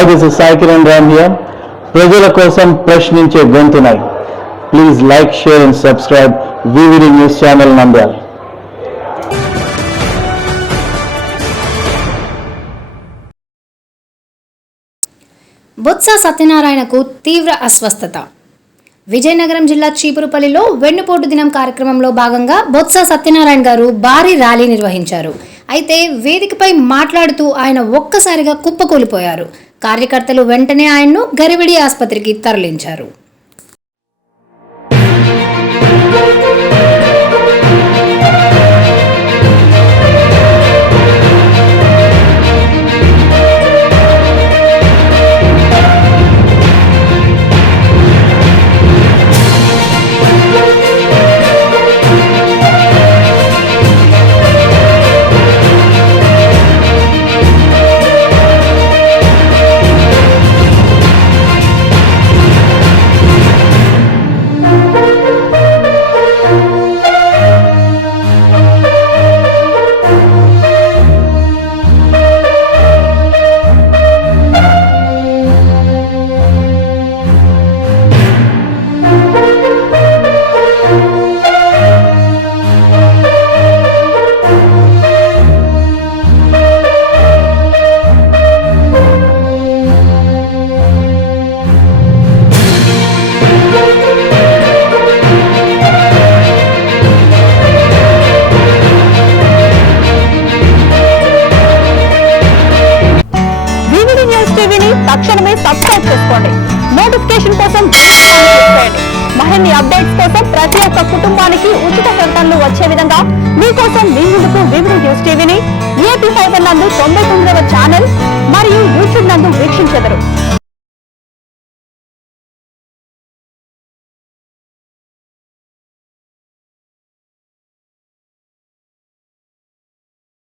Hi, this is Sai Kiran Ram here. ప్రజల కోసం ప్రశ్నించే గొంతునై. Please like, share and subscribe VVD News Channel Nandyal. Botsa సత్యనారాయణకు తీవ్ర అస్వస్థత. విజయనగరం జిల్లా చీపురుపల్లిలో వెన్నుపోటు దినం కార్యక్రమంలో భాగంగా బొత్స సత్యనారాయణ గారు భారీ ర్యాలీ నిర్వహించారు. అయితే వేదికపై మాట్లాడుతూ ఆయన ఒక్కసారిగా కుప్పకూలిపోయారు. కార్యకర్తలు వెంటనే ఆయన్ను గరివిడి ఆసుపత్రికి తరలించారు. తక్షణమే సబ్స్క్రైబ్ చేసుకోండి. నోటిఫికేషన్ కోసం మరిన్ని అప్డేట్స్ కోసం ప్రతి ఒక్క కుటుంబానికి ఉచిత ప్రకటనలు వచ్చే విధంగా మీకోసం మీ ముందుకు వివిడి న్యూస్ టీవీని ఏపీ 5 నందు 99వ ఛానల్ మరియు యూట్యూబ్ నందు వీక్షించెదరు.